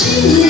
she